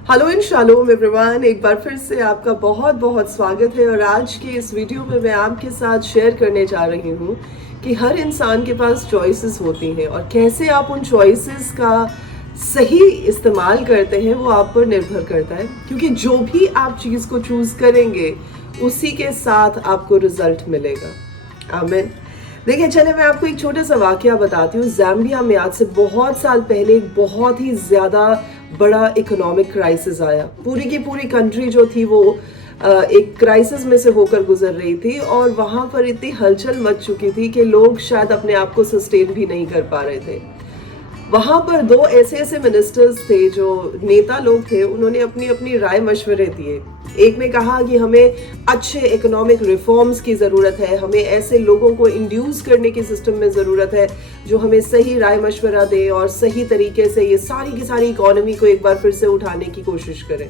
Hello इन shalom everyone, एक बार फिर से आपका बहुत बहुत स्वागत है। और आज के इस वीडियो में मैं आपके साथ शेयर करने जा रही हूँ कि हर इंसान के पास चॉइसेस होती हैं और कैसे आप उन चॉइसेस का सही इस्तेमाल करते हैं वो आप पर निर्भर करता है, क्योंकि जो भी आप चीज़ को चूज करेंगे उसी के साथ आपको रिजल्ट मिलेगा। आमीन। देखिए, चले मैं आपको एक छोटा सा वाकया बताती हूँ। ज़ाम्बिया में आज से बहुत साल पहले एक बहुत ही ज़्यादा बड़ा इकोनॉमिक क्राइसिस आया। पूरी की पूरी कंट्री जो थी वो एक क्राइसिस में से होकर गुजर रही थी और वहाँ पर इतनी हलचल मच चुकी थी कि लोग शायद अपने आप को सस्टेन भी नहीं कर पा रहे थे। वहां पर दो ऐसे मिनिस्टर्स थे, जो नेता लोग थे, उन्होंने अपनी अपनी राय मशवरे दिए। एक ने कहा कि हमें अच्छे इकोनॉमिक रिफॉर्म्स की ज़रूरत है, हमें ऐसे लोगों को इंड्यूस करने की सिस्टम में ज़रूरत है जो हमें सही राय मशवरा दे और सही तरीके से ये सारी की सारी इकोनॉमी को एक बार फिर से उठाने की कोशिश करें।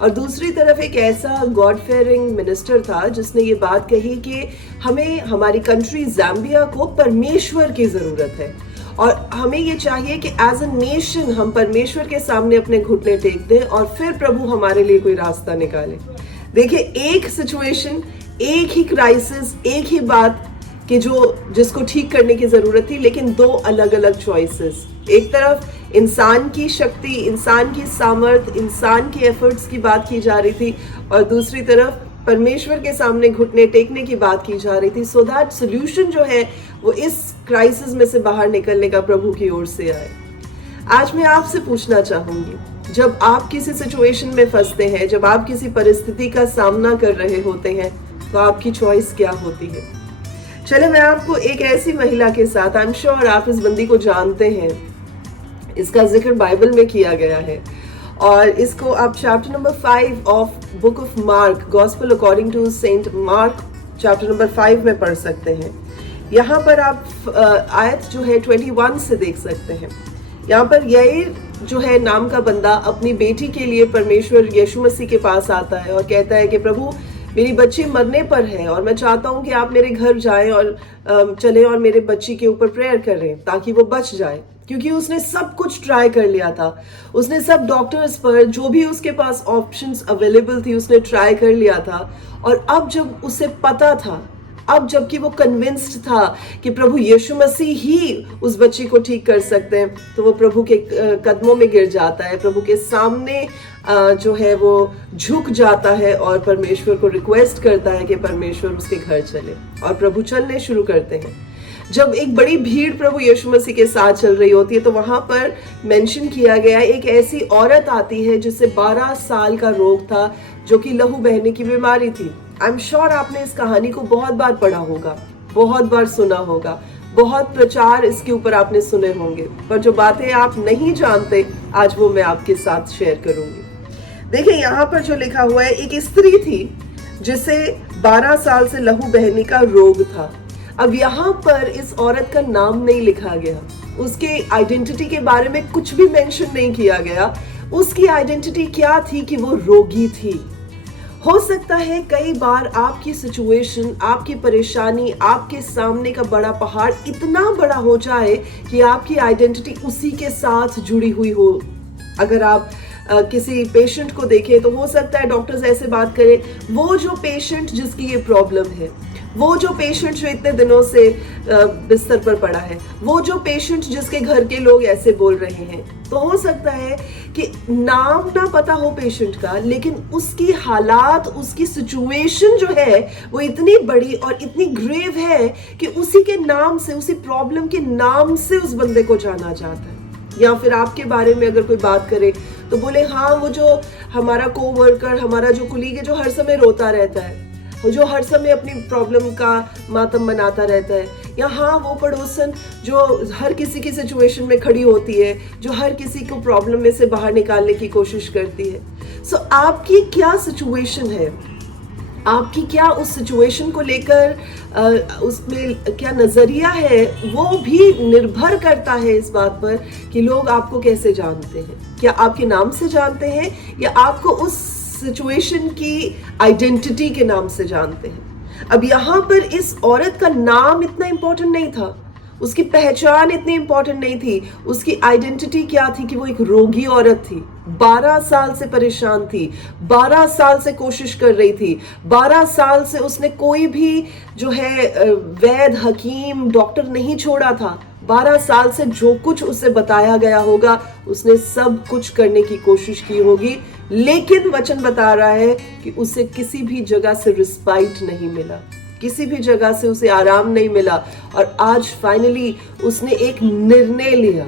और दूसरी तरफ एक ऐसा गॉड फेयरिंग मिनिस्टर था जिसने ये बात कही कि हमें हमारी कंट्री ज़ाम्बिया को परमेश्वर की ज़रूरत है और हमें ये चाहिए कि एज अ नेशन हम परमेश्वर के सामने अपने घुटने टेक दें और फिर प्रभु हमारे लिए कोई रास्ता निकाले। देखिए, एक सिचुएशन, एक ही क्राइसिस, एक ही बात कि जिसको ठीक करने की जरूरत थी, लेकिन दो अलग अलग चॉइसेस। एक तरफ इंसान की शक्ति, इंसान की सामर्थ, इंसान की एफर्ट्स की बात की जा रही थी और दूसरी तरफ परमेश्वर के सामने घुटने टेकने की बात की जा रही थी, सो दैट सोल्यूशन जो है वो इस क्राइसिस में से बाहर निकलने का प्रभु की ओर से आए। आज मैं आपसे पूछना चाहूंगी, जब आप किसी सिचुएशन में फंसते हैं, जब आप किसी परिस्थिति का सामना कर रहे होते हैं, तो आपकी चॉइस क्या होती है? चले मैं आपको एक ऐसी महिला के साथ, आई एम श्योर आप इस बंदी को जानते हैं, इसका जिक्र बाइबल में किया गया है और इसको आप chapter number 5 of book of Mark, gospel according to saint Mark chapter number 5 में पढ़ सकते हैं। यहाँ पर आप आयत जो है 21 से देख सकते हैं। यहाँ पर याईर जो है नाम का बंदा अपनी बेटी के लिए परमेश्वर यीशु मसीह के पास आता है और कहता है कि प्रभु, मेरी बच्ची मरने पर है और मैं चाहता हूँ कि आप मेरे घर जाएं और चले और मेरे बच्ची के ऊपर प्रेयर करें ताकि वो बच जाए। क्योंकि उसने सब कुछ ट्राई कर लिया था, उसने सब डॉक्टर्स पर जो भी उसके पास ऑप्शंस अवेलेबल थी उसने ट्राई कर लिया था। और अब जब उसे पता था, अब जबकि वो कन्विंस्ड था कि प्रभु यीशु मसीह ही उस बच्ची को ठीक कर सकते हैं, तो वो प्रभु के कदमों में गिर जाता है, प्रभु के सामने जो है वो झुक जाता है और परमेश्वर को रिक्वेस्ट करता है कि परमेश्वर उसके घर चले। और प्रभु चलने शुरू करते हैं। जब एक बड़ी भीड़ प्रभु यीशु मसीह के साथ चल रही होती है तो वहां पर मेंशन किया गया एक ऐसी औरत आती है जिससे 12 साल का रोग था, जो कि लहू बहने की बीमारी थी। आई एम श्योर आपने इस कहानी को बहुत बार पढ़ा होगा, बहुत बार सुना होगा, बहुत प्रचार इसके ऊपर आपने सुने होंगे, पर जो बातें आप नहीं जानते आज वो मैं आपके साथ शेयर करूंगी। देखिए, यहाँ पर जो लिखा हुआ है, एक स्त्री थी जिसे 12 साल से लहू बहने का रोग था। अब यहाँ पर इस औरत का नाम नहीं लिखा गया, उसके आइडेंटिटी के बारे में कुछ भी मेंशन नहीं किया गया। उसकी आइडेंटिटी क्या थी कि वो रोगी थी। हो सकता है कई बार आपकी सिचुएशन, आपकी परेशानी, आपके सामने का बड़ा पहाड़ इतना बड़ा हो जाए कि आपकी आइडेंटिटी उसी के साथ जुड़ी हुई हो। अगर आप किसी पेशेंट को देखें तो हो सकता है डॉक्टर्स ऐसे बात करें, वो जो पेशेंट जिसकी ये प्रॉब्लम है, वो जो पेशेंट जो इतने दिनों से बिस्तर पर पड़ा है, वो जो पेशेंट जिसके घर के लोग ऐसे बोल रहे हैं। तो हो सकता है कि नाम ना पता हो पेशेंट का, लेकिन उसकी हालात, उसकी सिचुएशन जो है वो इतनी बड़ी और इतनी ग्रेव है कि उसी के नाम से, उसी प्रॉब्लम के नाम से उस बंदे को जाना जाता है। या फिर आपके बारे में अगर कोई बात करे तो बोले, हाँ वो जो हमारा कोवर्कर, हमारा जो कुलीग है जो हर समय रोता रहता है, जो हर समय अपनी प्रॉब्लम का मातम मनाता रहता है, या हाँ वो पड़ोसन जो हर किसी की सिचुएशन में खड़ी होती है, जो हर किसी को प्रॉब्लम में से बाहर निकालने की कोशिश करती है। सो आपकी क्या सिचुएशन है, आपकी क्या उस सिचुएशन को लेकर उसमें क्या नजरिया है, वो भी निर्भर करता है इस बात पर कि लोग आपको कैसे जानते हैं। क्या आपके नाम से जानते हैं या आपको उस सिचुएशन की आइडेंटिटी के नाम से जानते हैं। अब यहाँ पर इस औरत का नाम इतना इंपॉर्टेंट नहीं था, उसकी पहचान इतनी इंपॉर्टेंट नहीं थी। उसकी आइडेंटिटी क्या थी कि वो एक रोगी औरत थी, 12 साल से परेशान थी, 12 साल से कोशिश कर रही थी, 12 साल से उसने कोई भी जो है वैद्य, हकीम, डॉक्टर नहीं छोड़ा था। 12 साल से जो कुछ उसे बताया गया होगा उसने सब कुछ करने की कोशिश की होगी, लेकिन वचन बता रहा है कि उसे किसी भी जगह से रिस्पाइट नहीं मिला, किसी भी जगह से उसे आराम नहीं मिला। और आज फाइनली उसने एक निर्णय लिया।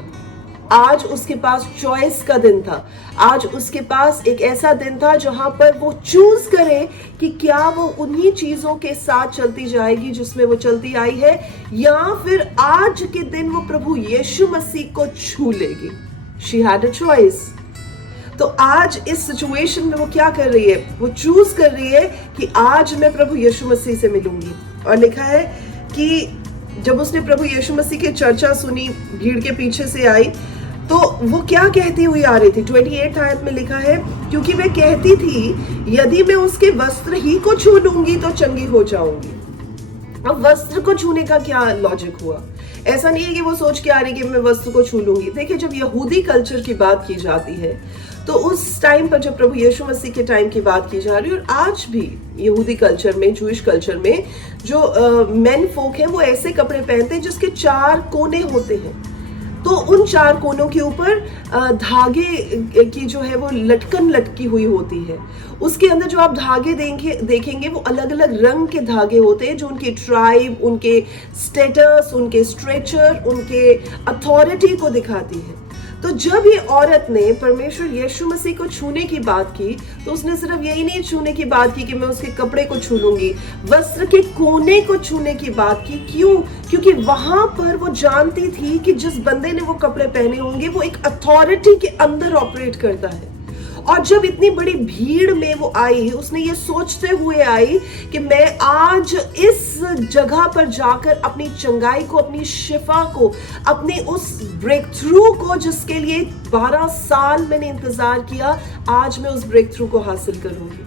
आज उसके पास चॉइस का दिन था। आज उसके पास एक ऐसा दिन था जहां पर वो चूज करे कि क्या वो उन्हीं चीजों के साथ चलती जाएगी जिसमें वो चलती आई है, या फिर आज के दिन वो प्रभु यीशु मसीह को छू लेगी। She had a choice. तो आज इस सिचुएशन में वो क्या कर रही है? वो चूज कर रही है कि आज मैं प्रभु यीशु मसीह से मिलूंगी। और लिखा है कि जब उसने प्रभु यीशु मसीह की चर्चा सुनी, भीड़ के पीछे से आई, तो वो क्या कहती हुई आ रही थी? 28 आयत में लिखा है, क्योंकि मैं कहती थी यदि मैं उसके वस्त्र ही को छू लूंगी तो चंगी हो जाऊंगी। अब वस्त्र को छूने का क्या लॉजिक हुआ? ऐसा नहीं है कि वो सोच के आ रही कि मैं वस्त्र को छू लूंगी। देखिए, जब यहूदी कल्चर की बात की जाती है तो उस टाइम पर, जब प्रभु यीशु मसीह के टाइम की बात की जा रही है, और आज भी यहूदी कल्चर में, जूइश कल्चर में जो मेन फोक है वो ऐसे कपड़े पहनते हैं जिसके 4 कोने होते हैं। तो उन 4 कोनों के ऊपर धागे की जो है वो लटकन लटकी हुई होती है। उसके अंदर जो आप धागे देखेंगे वो अलग अलग रंग के धागे होते हैं, जो उनके ट्राइब, उनके स्टेटस, उनके स्ट्रेचर, उनके अथॉरिटी को दिखाती है। तो जब ये औरत ने परमेश्वर यीशु मसीह को छूने की बात की, तो उसने सिर्फ यही नहीं छूने की बात की कि मैं उसके कपड़े को छू लूंगी, वस्त्र के कोने को छूने की बात की। क्यों? क्योंकि वहां पर वो जानती थी कि जिस बंदे ने वो कपड़े पहने होंगे वो एक अथॉरिटी के अंदर ऑपरेट करता है। और जब इतनी बड़ी भीड़ में वो आई, उसने ये सोचते हुए आई कि मैं आज इस जगह पर जाकर अपनी चंगाई को, अपनी शिफा को, अपने उस ब्रेक थ्रू को जिसके लिए 12 साल मैंने इंतजार किया, आज मैं उस ब्रेक थ्रू को हासिल करूंगी।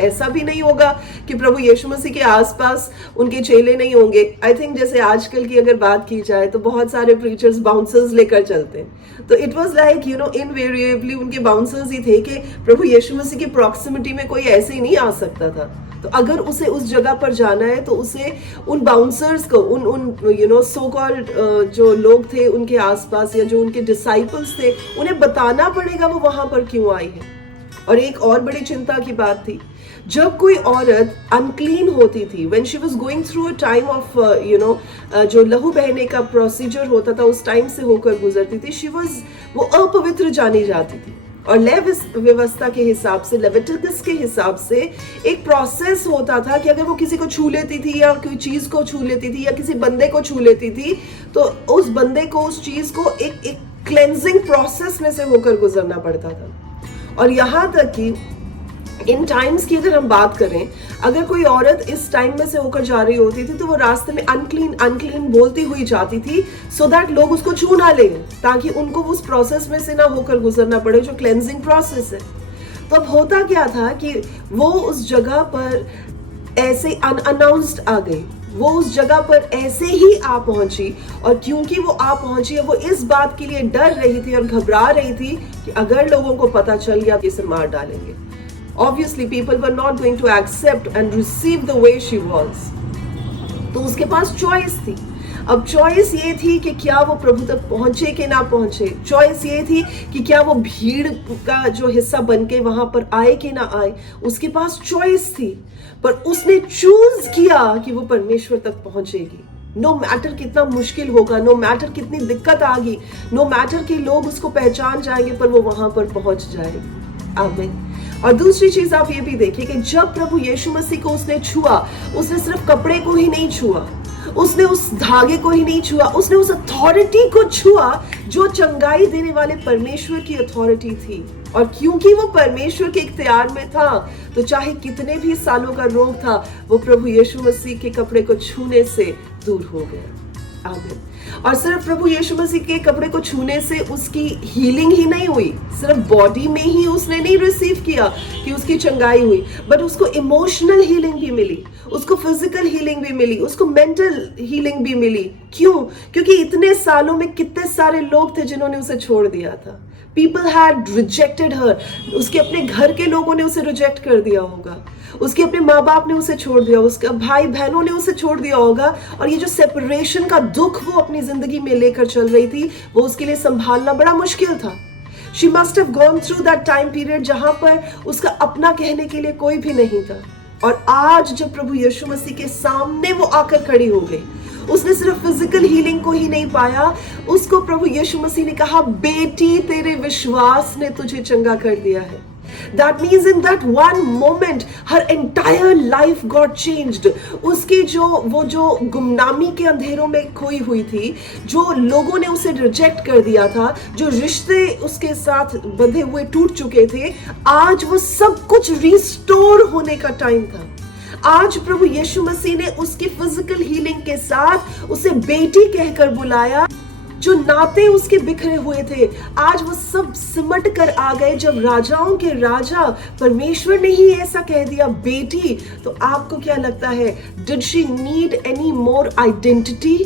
ऐसा भी नहीं होगा कि प्रभु यीशु मसीह के आसपास उनके चेले नहीं होंगे। आई थिंक जैसे आजकल की अगर बात की जाए तो बहुत सारे प्रीचर्स बाउंसर्स लेकर चलते हैं। तो इट वाज लाइक इनवेरिएबली उनके बाउंसर्स ही थे कि प्रभु यीशु मसीह की प्रॉक्सिमिटी में कोई ऐसे ही नहीं आ सकता था। तो अगर उसे उस जगह पर जाना है तो उसे उन बाउंसर्स को, उन सो कॉल्ड जो लोग थे उनके आसपास, या जो उनके डिसाइपल्स थे, उन्हें बताना पड़ेगा वो वहां पर क्यों आई है। और एक और बड़ी चिंता की बात थी, जब कोई औरत अनक्लीन होती थी, when she was going through a time of जो लहू बहने का प्रोसीजर होता था, उस टाइम से होकर गुजरती थी, वो अपवित्र जानी जाती थी। और लेव व्यवस्था के हिसाब से, लेविटिकस के हिसाब से एक प्रोसेस होता था कि अगर वो किसी को छू लेती थी या कोई चीज को छू लेती थी या किसी बंदे को छू लेती थी, तो उस बंदे को, उस चीज को एक क्लेंजिंग प्रोसेस में से होकर गुजरना पड़ता था। और यहां तक कि इन टाइम्स की अगर हम बात करें, अगर कोई औरत इस टाइम में से होकर जा रही होती थी तो वो रास्ते में अनक्लीन बोलती हुई जाती थी, सो दैट लोग उसको छू ना ले, ताकि उनको उस प्रोसेस में से ना होकर गुजरना पड़े जो क्लेंजिंग प्रोसेस है। तो अब होता क्या था कि वो उस जगह पर ऐसे अनअनाउंस्ड आ गई, वो उस जगह पर ऐसे ही आ पहुंची। और क्योंकि वो आ पहुंची है, वो इस बात के लिए डर रही थी और घबरा रही थी कि अगर लोगों को पता चल गया तो इसे मार डालेंगे। Obviously, people were not going to accept and receive the way she was. तो उसके पास चॉइस थी। अब चॉइस ये थी कि क्या वो प्रभु तक पहुंचे कि ना पहुंचे। चॉइस ये थी कि क्या वो भीड़ का जो हिस्सा बन के वहां पर आए कि ना आए। उसके पास चॉइस थी, पर उसने चूज किया कि वो परमेश्वर तक पहुंचेगी। नो मैटर कितना मुश्किल होगा, नो मैटर कितनी दिक्कत आगी, नो मैटर कि लोग उसको पहचान जाएंगे, पर वो वहां पर पहुंच जाएगी। आमीन। और दूसरी चीज आप ये भी देखिए कि जब प्रभु यीशु मसीह को उसने छुआ, उसने सिर्फ कपड़े को ही नहीं छुआ, उसने उस धागे को ही नहीं छुआ, उसने उस अथॉरिटी को छुआ जो चंगाई देने वाले परमेश्वर की अथॉरिटी थी। और क्योंकि वो परमेश्वर के इख्तियार में था, तो चाहे कितने भी सालों का रोग था, वो प्रभु यीशु मसीह के कपड़े को छूने से दूर हो गया। आमीन। और सिर्फ प्रभु यीशु मसीह के कपड़े को छूने से उसकी हीलिंग ही नहीं हुई, सिर्फ बॉडी में ही उसने नहीं रिसीव किया कि उसकी चंगाई हुई, बट उसको इमोशनल हीलिंग भी मिली, उसको फिजिकल हीलिंग भी मिली, उसको मेंटल हीलिंग भी मिली। क्यों? क्योंकि इतने सालों में कितने सारे लोग थे जिन्होंने उसे छोड़ दिया था। People had rejected her. उसके अपने घर के लोगों ने उसे रिजेक्ट कर दिया होगा, उसके अपने माँ बाप ने उसे छोड़ दिया, उसके भाई बहनों ने उसे छोड़ दिया होगा, और ये जो सेपरेशन का दुख वो अपनी जिंदगी में लेकर चल रही थी, वो उसके लिए संभालना बड़ा मुश्किल था। She must have gone through that time period जहां पर उसका अपना कहने के लिए कोई भी नहीं था। और आज जब प्रभु यीशु मसीह के सामने वो आकर खड़ी हो गई, उसने सिर्फ फिजिकल हीलिंग को ही नहीं पाया, उसको प्रभु यीशु मसीह ने कहा, बेटी तेरे विश्वास ने तुझे चंगा कर दिया है। That means in that one moment her entire life got changed. उसकी वो जो गुमनामी के अंधेरों में खोई हुई थी, जो लोगों ने उसे रिजेक्ट कर दिया था, जो रिश्ते उसके साथ बंधे हुए टूट चुके थे, आज वो सब कुछ रिस्टोर होने का टाइम था। आज प्रभु यीशु मसीह ने उसकी फिजिकल हीलिंग के साथ उसे बेटी कहकर बुलाया। जो नाते उसके बिखरे हुए थे, आज वो सब सिमट कर आ गए। जब राजाओं के राजा परमेश्वर ने ही ऐसा कह दिया बेटी, तो आपको क्या लगता है, did she need any more identity?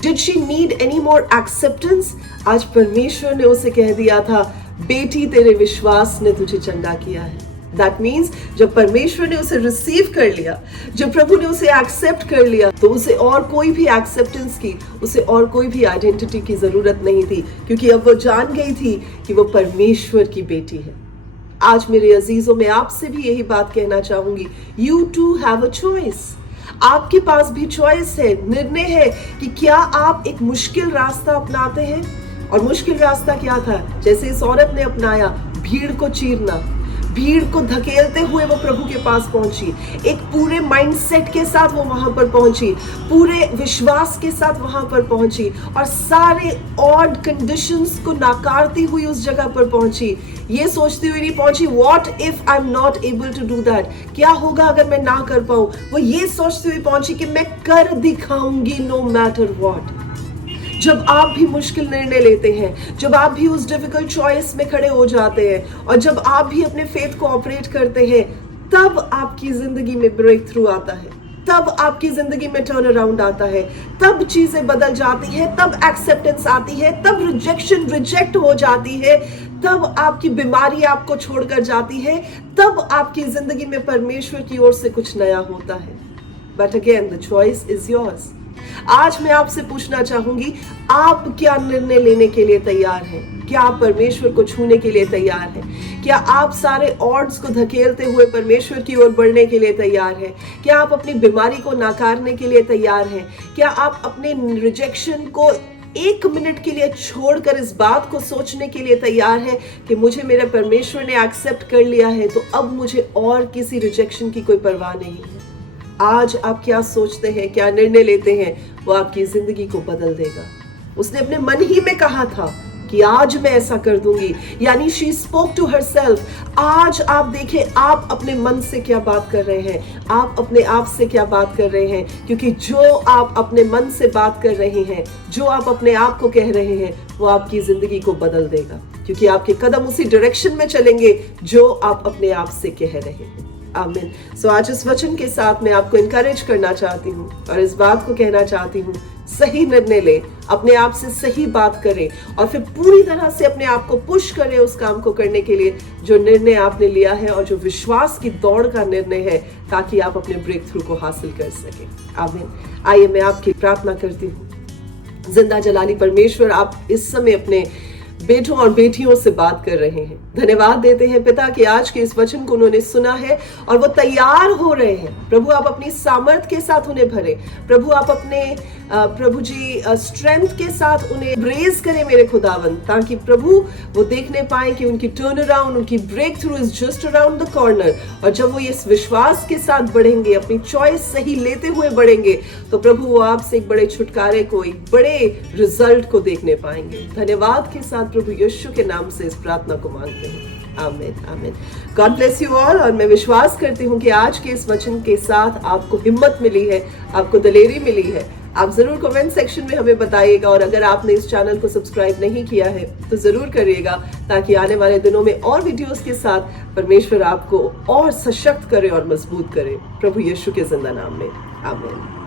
Did she need any more acceptance? आज परमेश्वर ने उसे कह दिया था, बेटी तेरे विश्वास ने तुझे चंगा किया है। That means जब परमेश्वर ने उसे रिसीव कर लिया, जब प्रभु ने उसे एक्सेप्ट कर लिया, तो उसे और कोई भी एक्सेप्टेंस की, उसे और कोई भी आइडेंटिटी की जरूरत नहीं थी, क्योंकि अब वो जान गई थी कि वो परमेश्वर की बेटी है। आज मेरे अजीजों, मैं आपसे भी यही बात कहना चाहूंगी, You too have a choice. आपके पास भी चॉइस है, निर्णय है कि क्या आप एक मुश्किल रास्ता अपनाते हैं। और मुश्किल रास्ता क्या था? जैसे इस औरत ने अपनाया, भीड़ को चीरना, भीड़ को धकेलते हुए वो प्रभु के पास पहुंची, एक पूरे माइंडसेट के साथ वो वहां पर पहुंची, पूरे विश्वास के साथ वहां पर पहुंची, और सारे ऑड कंडीशंस को नाकारती हुई उस जगह पर पहुंची। ये सोचती हुई नहीं पहुंची, what if I am not able to do that, क्या होगा अगर मैं ना कर पाऊं। वो ये सोचती हुई पहुंची कि मैं कर दिखाऊंगी नो मैटर व्हाट। जब आप भी मुश्किल निर्णय लेते हैं, जब आप भी उस डिफिकल्ट चॉइस में खड़े हो जाते हैं, और जब आप भी अपने फेथ को ऑपरेट करते हैं, तब आपकी जिंदगी में ब्रेक थ्रू आता है, तब आपकी जिंदगी में टर्न अराउंड आता है, तब चीजें बदल जाती हैं, तब एक्सेप्टेंस आती है, तब रिजेक्शन रिजेक्ट हो जाती है, तब आपकी बीमारी आपको छोड़कर जाती है, तब आपकी जिंदगी में परमेश्वर की ओर से कुछ नया होता है। But again the choice is yours. आज मैं आपसे पूछना चाहूंगी, आप क्या निर्णय लेने के लिए तैयार हैं? क्या आप परमेश्वर को छूने के लिए तैयार हैं? क्या आप सारे ऑड्स को धकेलते हुए परमेश्वर की ओर बढ़ने के लिए तैयार हैं? क्या आप अपनी बीमारी को नाकारने के लिए तैयार हैं? क्या आप अपने रिजेक्शन को एक मिनट के लिए छोड़कर इस बात को सोचने के लिए तैयार है कि मुझे मेरे परमेश्वर ने एक्सेप्ट कर लिया है, तो अब मुझे और किसी रिजेक्शन की कोई परवाह नहीं है। आज आप क्या सोचते हैं, क्या निर्णय लेते हैं, वो आपकी जिंदगी को बदल देगा। उसने अपने मन ही में कहा था कि आज मैं ऐसा कर दूंगी, यानी शी स्पोक टू हरसेल्फ। आज आप देखिए, आप अपने मन से क्या बात कर रहे हैं, आप अपने आप से क्या बात कर रहे हैं, क्योंकि जो आप अपने मन से बात कर रहे हैं, जो आप अपने आप को कह रहे हैं, वो आपकी जिंदगी को बदल देगा, क्योंकि आपके कदम उसी डायरेक्शन में चलेंगे जो आप अपने आप से कह रहे हैं। आमीन। सो आज इस वचन के साथ मैं आपको इनकरेज करना चाहती हूँ और इस बात को कहना चाहती हूँ, सही निर्णय ले, अपने आप से सही बात करें, और फिर पूरी तरह से अपने आप को पुश करें उस काम को करने के लिए जो निर्णय आपने लिया है और जो विश्वास की दौड़ का निर्णय है, ताकि आप अपने ब्रेक थ्रू को हासिल कर सकें। आमीन। आइए मैं आपकी प्रार्थना करती हूँ। जिंदा जलाली परमेश्वर, आप इस समय अपने बेटों और बेटियों से बात कर रहे हैं। धन्यवाद देते हैं पिता कि आज के इस वचन को उन्होंने सुना है और वो तैयार हो रहे हैं। प्रभु आप अपनी सामर्थ के साथ उन्हें भरे, प्रभु आप अपने प्रभु जी स्ट्रेंथ के साथ उन्हें ब्रेज करें मेरे खुदावन, ताकि प्रभु वो देखने पाए कि उनकी टर्न अराउंड, उनकी breakthrough is just around the corner. और जब वो इस विश्वास के साथ बढ़ेंगे, अपनी चॉइस सही लेते हुए बढ़ेंगे, तो प्रभु वो आपसे एक बड़े छुटकारे को, एक बड़े रिजल्ट को देखने पाएंगे। धन्यवाद के साथ प्रभु यीशु के नाम से इस प्रार्थना को मांगते हैं। आमीन, आमीन। God bless you all. और मैं विश्वास करती हूँ कि आज के इस वचन के साथ आपको हिम्मत मिली है, आपको दलेरी मिली है, आप जरूर कमेंट सेक्शन में हमें बताइएगा, और अगर आपने इस चैनल को सब्सक्राइब नहीं किया है तो जरूर करिएगा, ताकि आने वाले दिनों में और वीडियोस के साथ परमेश्वर आपको और सशक्त करे और मजबूत करे। प्रभु यीशु के जिंदा नाम में आमीन।